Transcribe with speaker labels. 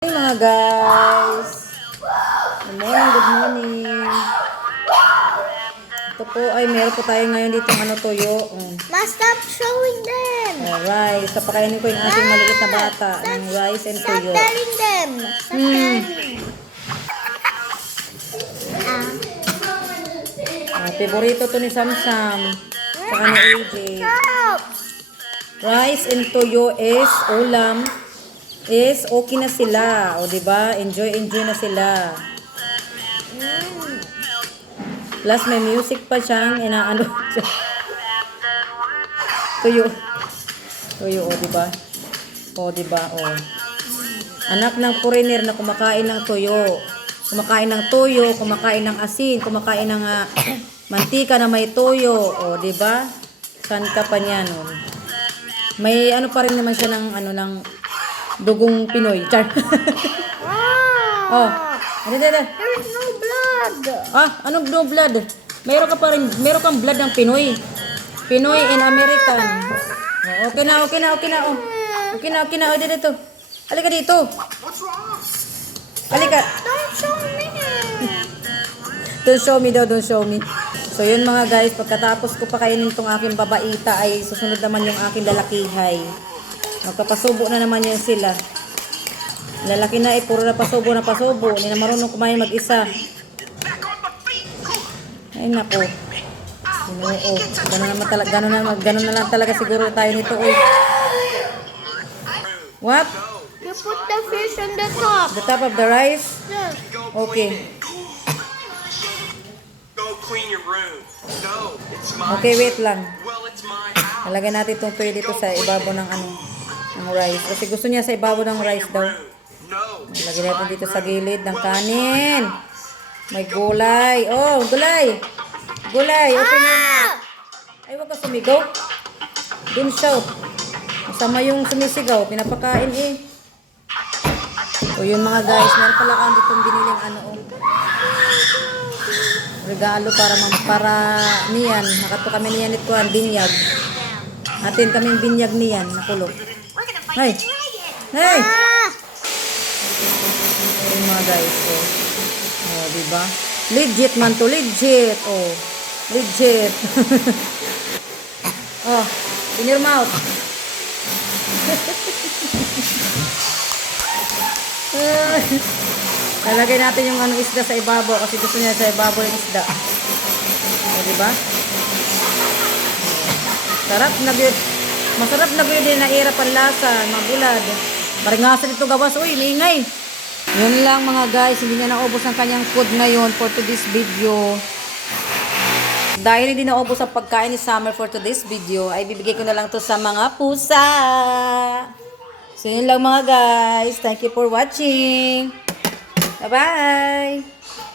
Speaker 1: Hey mga guys! Good morning, good morning. Ito po ay meron po tayo ngayon dito ano toyo. Um,
Speaker 2: Ma, stop showing them.
Speaker 1: oh, rice. Papakainin ko yung ating maliit na bata ng rice and
Speaker 2: Stop
Speaker 1: toyo.
Speaker 2: telling them. Stop
Speaker 1: Hmm.
Speaker 2: telling. Ah,
Speaker 1: Ah, favorito to ni Samsam. Saka ni AJ.
Speaker 2: stop.
Speaker 1: Rice and toyo is ulam is okay na sila. O, di ba? Enjoy, enjoy na sila. Plus, may music pa siyang inaano. tuyo. Tuyo, o, di ba? O, di ba? O. Anak ng foreigner na kumakain ng tuyo. Kumakain ng tuyo, kumakain ng asin, kumakain ng ah, mantika na may tuyo. O, di ba? Saan ka pa niyan? O. May ano pa rin naman siya ng ano ng dugong Pinoy. Char.
Speaker 2: Ah,
Speaker 1: oh. Ano dito?
Speaker 2: There's no blood.
Speaker 1: Ah, anong no blood? Meron ka pa rin, meron kang blood ng Pinoy. Pinoy and American. Oh, okay na, okay na, okay na. Oh. Okay na, okay na. O, dito, dito. Halika dito. Halika.
Speaker 2: Don't show me.
Speaker 1: Don't show me daw, don't show me. So yun mga guys, pagkatapos ko pakainin tong aking babaita ay susunod naman yung aking lalakihay. Magkapasubo na naman yan sila. Lalaki na eh, puro na pasubo na pasubo. Hindi na marunong kumain mag-isa. Ay nako. Ginoo. Ganun naman talaga, ganun na, ganun na lang talaga siguro tayo nito. Uy. What?
Speaker 2: You put the fish on the top.
Speaker 1: The top of the rice?
Speaker 2: Yes.
Speaker 1: Okay.
Speaker 3: Go clean your room. No, it's my
Speaker 1: Okay, wait lang. Nalagay natin itong tuyo dito sa ibabaw ng ano, ng rice. Kasi gusto niya sa ibabaw ng rice daw. Lagyan natin dito sa gilid ng kanin. May gulay. Oh, gulay. Gulay. Open na. Ay, wag ka sumigaw. Don't shout. Masama yung sumisigaw. Pinapakain eh. O yun mga guys, meron pala kang ditong biniling ano oh. Regalo para mam para niyan. Nakato kami niyan ito ang binyag. Atin kaming binyag niyan. Nakulog. Hey! Hey!
Speaker 2: Ah,
Speaker 1: Yung mga guys, oh. Oh, di ba? Legit man to, legit. Oh. Legit. oh, in your mouth. Ay. Lalagay natin yung ano isda sa ibabaw kasi gusto niya sa ibabaw yung isda. Oh, di ba? Sarap na gyud. Masarap na gyud din na ira panlasa, mabulad. Baringasan ito gawas, uy, maingay. Yun lang mga guys, hindi niya naubos ang kanyang food ngayon for today's video. Dahil hindi naubos ang pagkain ni Summer for today's video, ay bibigay ko na lang to sa mga pusa. So yun lang mga guys. Thank you for watching. Bye-bye.